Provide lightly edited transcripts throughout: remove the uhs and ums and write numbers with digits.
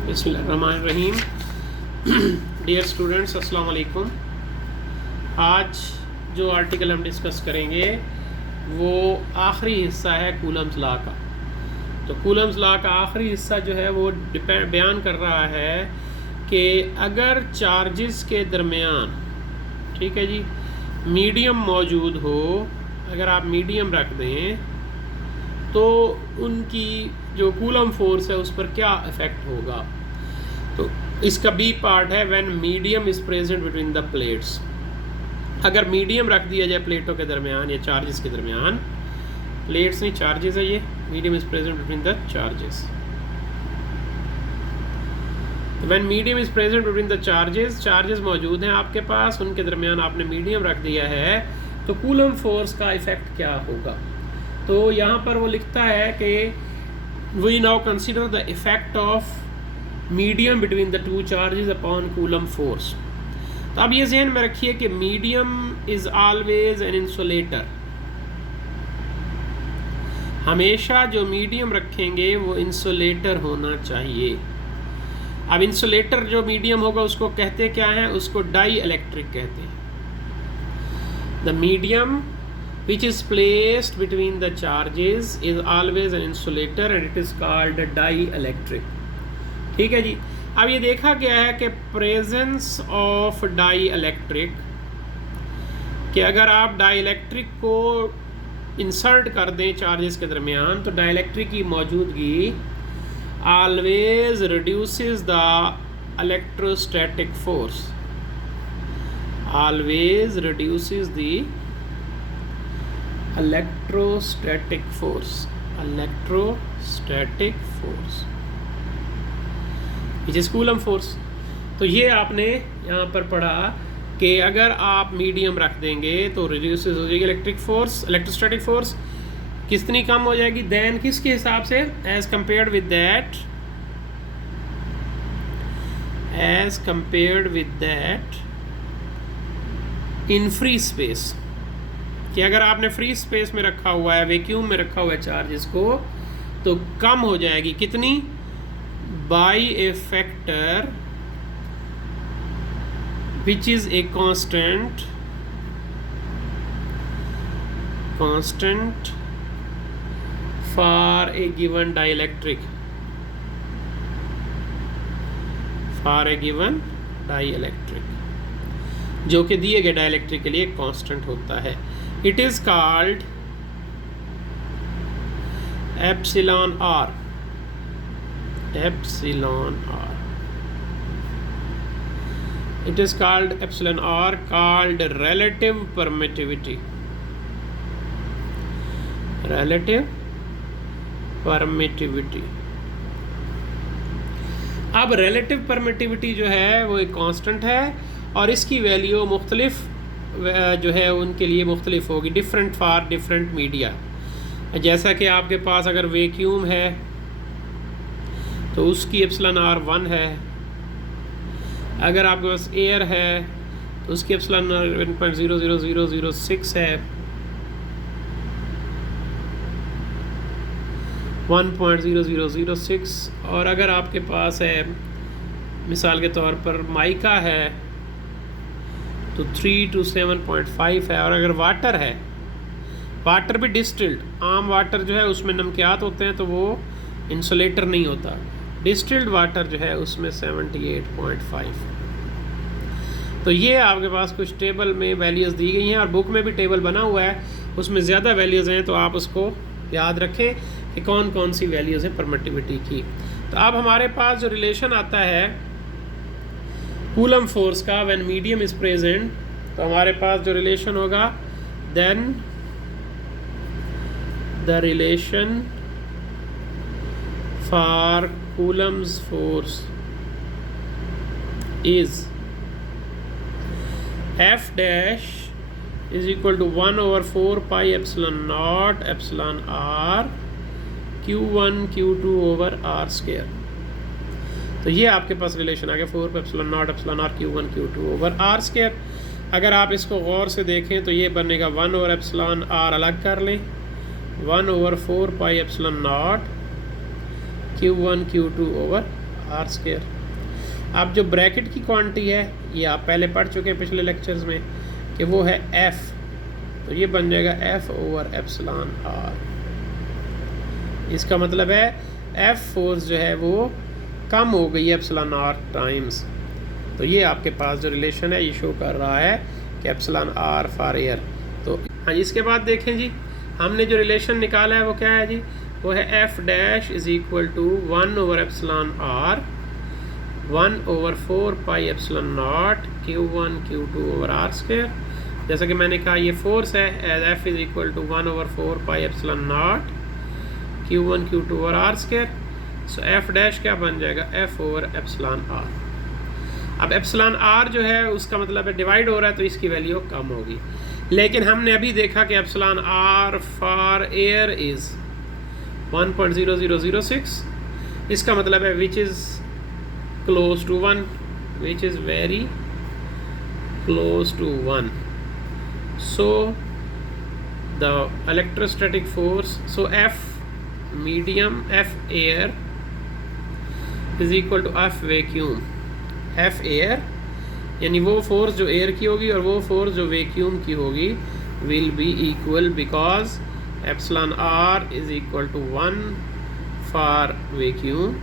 बिस्मिल्लाहिर्रहमानिर्रहीम। Dear students, अस्सलाम वालेकुम। आज जो आर्टिकल हम डिस्कस करेंगे वो आखिरी हिस्सा है कूलम्स लॉ का। तो कूलम्स लॉ का आखिरी हिस्सा जो है वो बयान कर रहा है कि अगर चार्जेस के दरमियान, ठीक है जी, मीडियम मौजूद हो, अगर आप मीडियम रख दें तो उनकी जो कूलम फोर्स है उस पर क्या इफ़ेक्ट होगा। तो इसका बी पार्ट है when medium is present between the plates. अगर मीडियम रख दिया जाए प्लेटों के दरमियान या चार्जेस के दरमियान, प्लेट्स नहीं चार्जेस है, ये medium is present between the charges. When medium is present between the charges मौजूद हैं आपके पास, उनके दरमियान आपने मीडियम रख दिया है, तो कूलम फोर्स का इफ़ेक्ट क्या होगा। तो यहाँ पर वो लिखता है कि we now consider the effect of medium between the two charges upon Coulomb force. तो अब ये ज़हन में रखिए कि medium is always an insulator. हमेशा जो मीडियम रखेंगे वो इंसुलेटर होना चाहिए। अब इंसुलेटर जो मीडियम होगा उसको कहते क्या हैं, उसको डाई इलेक्ट्रिक कहते हैं। The medium which is placed between the charges is always an insulator and it is called dielectric। ठीक है जी। अब ये देखा गया है कि प्रेजेंस ऑफ डाईइलेक्ट्रिक, कि अगर आप डाईइलेक्ट्रिक को इंसर्ट कर दें चार्जेस के दरमियान, तो डाईइलेक्ट्रिक की मौजूदगी always reduces the electrostatic force, always reduces the electrostatic force which is Coulomb force। तो ये आपने यहाँ पर पढ़ा कि अगर आप मीडियम रख देंगे तो रिड्यूसेस हो जाएगी इलेक्ट्रिक फोर्स, इलेक्ट्रोस्टैटिक फोर्स कितनी कम हो जाएगी, देन किसके हिसाब से, as compared with that in free space. कि अगर आपने फ्री स्पेस में रखा हुआ है, वैक्यूम में रखा हुआ है चार्जेस को, तो कम हो जाएगी कितनी, by A factor which is a constant for a given dielectric, जो कि दिए गए डाइइलेक्ट्रिक के लिए कांस्टेंट होता है। It is called epsilon r। It is called epsilon r, called relative permittivity। अब relative permittivity जो है वो एक कांस्टेंट है और इसकी वैल्यू मुख्तलिफ जो है उनके लिए मुख्तलिफ होगी, डिफरेंट फॉर डिफरेंट मीडिया। जैसा कि आपके पास अगर वैक्यूम है तो उसकी एप्सिलॉन आर 1 है, अगर आपके पास एयर है तो उसकी एप्सिलॉन आर 1.00006 है, 1.0006। और अगर आपके पास है मिसाल के तौर पर माइका है तो 3 to 7.5 है। और अगर वाटर है, वाटर भी डिस्टिल्ड, आम वाटर जो है उसमें नमकियात होते हैं तो वो इंसुलेटर नहीं होता, डिस्टिल्ड वाटर जो है उसमें 78.5। तो ये आपके पास कुछ टेबल में वैल्यूज़ दी गई हैं और बुक में भी टेबल बना हुआ है, उसमें ज़्यादा वैल्यूज़ हैं, तो आप उसको याद रखें कि कौन कौन सी वैल्यूज़ हैं परमिटिविटी की। तो अब हमारे पास जो रिलेशन आता है कूलम फोर्स का व्हेन मीडियम इज प्रेजेंट, तो हमारे पास जो रिलेशन होगा, then the relation for Coulomb's force is F dash is equal to 1/4 pi epsilon nought epsilon R Q1 Q2 over R square. तो ये आपके पास रिलेशन आ गया 4 epsilon nought epsilon R Q1 Q2 over R square. अगर आप इसको गौर से देखें तो ये बनेगा 1 ओवर एप्सिलॉन आर अलग कर लें, 1/4 pi epsilon nought Q1 Q2 over R square. अब जो ब्रैकेट की क्वांटिटी है ये आप पहले पढ़ चुके हैं पिछले लेक्चर्स में कि वो है एफ, तो ये बन जाएगा एफ ओवर एप्सिलॉन आर। इसका मतलब है एफ फोर्स जो है वो कम हो गई है एप्सिलॉन आर टाइम्स। तो ये आपके पास जो रिलेशन है ये शो कर रहा है कि एप्सिलॉन आर फॉर एयर। तो हाँ जी, इसके बाद देखें जी, हमने जो रिलेशन निकाला है वो क्या है जी, वो है F dash is equal to 1 over epsilon R 1 over 4 pi epsilon nought Q1 Q2 over R square. जैसा कि मैंने कहा ये फोर्स है, as F is equal to 1 over 4 pi epsilon nought Q1 Q2 over R square. So F dash क्या बन जाएगा, F over epsilon R. अब एप्सिलॉन आर जो है उसका मतलब है डिवाइड हो रहा है तो इसकी वैल्यू कम होगी, लेकिन हमने अभी देखा कि epsilon R for air is 1.0006। इसका मतलब है which is close to 1, which is very close to 1। So the electrostatic force, so F medium F air is equal to F vacuum. F air यानी वो फोर्स जो air की होगी और वो फोर्स जो वैक्यूम की होगी will be equal, because epsilon R is equal to 1 for vacuum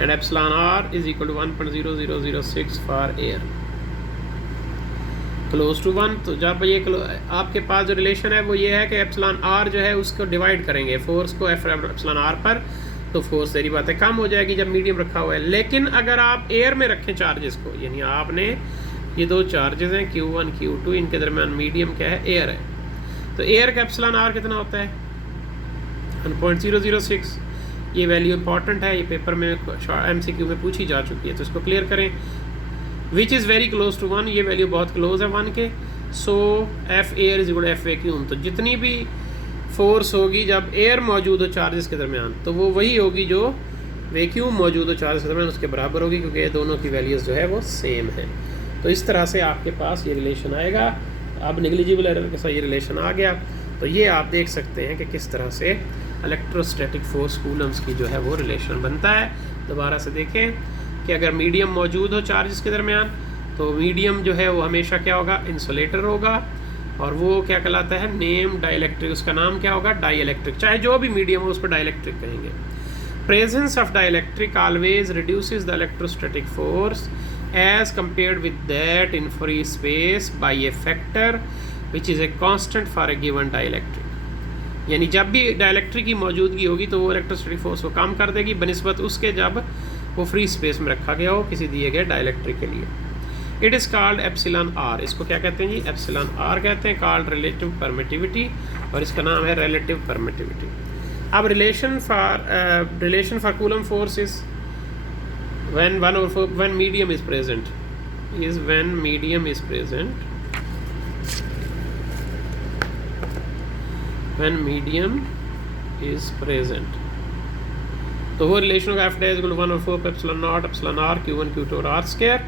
and epsilon R is equal to 1.0006 for air, close to 1। तो जब ये आपके पास जो रिलेशन है वो ये है कि एप्सिलॉन आर जो है उसको डिवाइड करेंगे फोर्स को एप्सिलॉन आर पर, तो फोर्स सारी बातें कम हो जाएगी जब मीडियम रखा हुआ है। लेकिन अगर आप एयर में रखें चार्जेस को, यानी आपने ये दो चार्जेस हैं Q1 Q2, इनके दरमियान मीडियम क्या है, एयर है, तो एयर का एप्सिलॉन आर कितना होता है 1.006। ये वैल्यू इंपॉर्टेंट है, ये पेपर में MCQ में पूछी जा चुकी है, तो इसको क्लियर करें। Which is very close to 1, ये वैल्यू बहुत क्लोज है 1 के। So F air is equal to F vacuum. तो जितनी भी फोर्स होगी जब एयर मौजूद हो चार्जेस के दरमियान, तो वो वही होगी जो वैक्यूम मौजूद हो चार्जेस के दरमियान उसके बराबर होगी, क्योंकि ये दोनों की वैल्यूज़ जो है वो सेम है। तो इस तरह से आपके पास ये रिलेशन आएगा। अब नेग्लिजिबल एरर के साथ ये रिलेशन आ गया, तो ये आप देख सकते हैं कि किस तरह से इलेक्ट्रोस्टैटिक फोर्स कूलम्स की जो है वो रिलेशन बनता है। दोबारा से देखें कि अगर मीडियम मौजूद हो चार्जेस के दरमियान, तो मीडियम जो है वो हमेशा क्या होगा, इंसुलेटर होगा, और वो क्या कहलाता है, नेम डाइलेक्ट्रिक। उसका नाम क्या होगा, डाइलेक्ट्रिक। चाहे जो भी मीडियम हो उसको डाइलेक्ट्रिक कहेंगे। Presence of dielectric always reduces the electrostatic force as compared with that in free space by a factor which is a constant for a given dielectric. यानी जब भी डाइलेक्ट्रिक की मौजूदगी होगी तो वो इलेक्ट्रोस्टैटिक फोर्स को कम कर देगी बनिस्बत उसके जब वो फ्री स्पेस में रखा गया हो किसी दिए गए डाइलेक्ट्रिक के लिए। It is called epsilon R. इसको क्या कहते हैं जी, एप्सिलॉन आर कहते हैं, कॉल्ड रिलेटिव परमिटिविटी, और इसका नाम है रिलेटिव परमिटिविटी। अब relation for coulomb force is when medium is present, is when medium is present, when medium is present। तो वो रिलेशन होगा एफ डैश 1 और 4 epsilon nought epsilon R Q1 Q2 और आर स्क्वायर।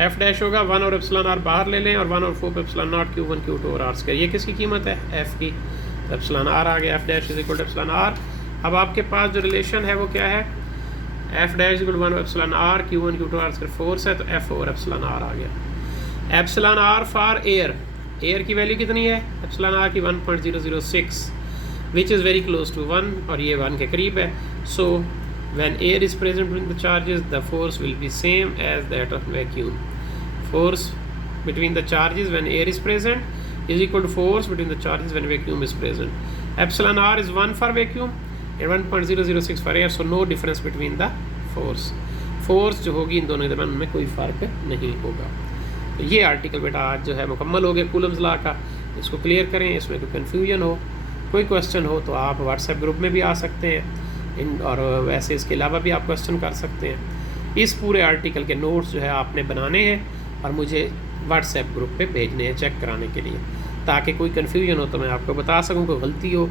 एफ डैश होगा 1 और epsilon R बाहर ले लें, और 1 और 4 एप्सिलॉन नॉट Q1 Q2 और आर स्क्वायर। ये किसकी कीमत है, एफ की। तो एप्सिलॉन आर आ गया, F dash is equal to epsilon R. अब आपके पास जो रिलेशन है वो क्या है, F dash equal to 1 epsilon R Q1 Q2 R square force है, तो एफ ओवर एप्सिलॉन आर आ गया। Epsilon R for air, air की वैल्यू कितनी है, एप्सिलॉन आर की 1.006, which is very close to 1, और ये 1 के करीब है। सो when air is present between the charges, the force will be same as that of vacuum. Force between the charges when air is present is equal to force between the charges when vacuum is present. Epsilon r is 1 for vacuum and 1.006 for air, so no difference between the force. Force जो होगी इन दोनों के दरमियान उनमें कोई फ़र्क नहीं होगा। तो ये आर्टिकल बेटा आज जो है मुकम्मल हो गया कूलम्स लॉ का। इसको क्लियर करें, इसमें कोई कन्फ्यूजन हो, कोई क्वेश्चन हो तो आप व्हाट्सएप ग्रुप में भी आ सकते हैं और वैसे इसके अलावा भी आप क्वेश्चन कर सकते हैं। इस पूरे आर्टिकल के नोट्स जो है आपने बनाने हैं और मुझे व्हाट्सएप ग्रुप पे भेजने हैं चेक कराने के लिए, ताकि कोई कन्फ्यूजन हो तो मैं आपको बता सकूं, कोई गलती हो।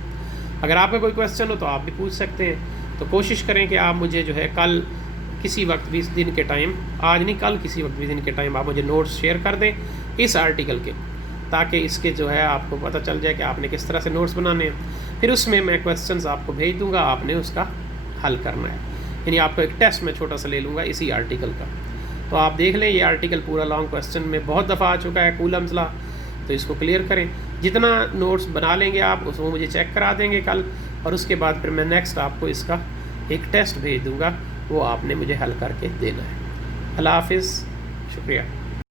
अगर आपका कोई क्वेश्चन हो तो आप भी पूछ सकते हैं। तो कोशिश करें कि आप मुझे जो है कल किसी वक्त भी दिन के टाइम, आज नहीं कल किसी वक्त भी दिन के टाइम आप मुझे नोट्स शेयर कर दें इस आर्टिकल के, ताकि इसके जो है आपको पता चल जाए कि आपने किस तरह से नोट्स बनाने हैं। फिर उसमें मैं क्वेश्चंस आपको भेज दूंगा, आपने उसका हल करना है। यानी आपको एक टेस्ट मैं छोटा सा ले लूँगा इसी आर्टिकल का। तो आप देख लें, ये आर्टिकल पूरा लॉन्ग क्वेश्चन में बहुत दफ़ा आ चुका है, कूलम्स लॉ, तो इसको क्लियर करें। जितना नोट्स बना लेंगे आप उसको मुझे चेक करा देंगे कल, और उसके बाद फिर मैं नेक्स्ट आपको इसका एक टेस्ट भेज दूँगा, वो आपने मुझे हल करके देना है। अल्लाह हाफिज़, शुक्रिया।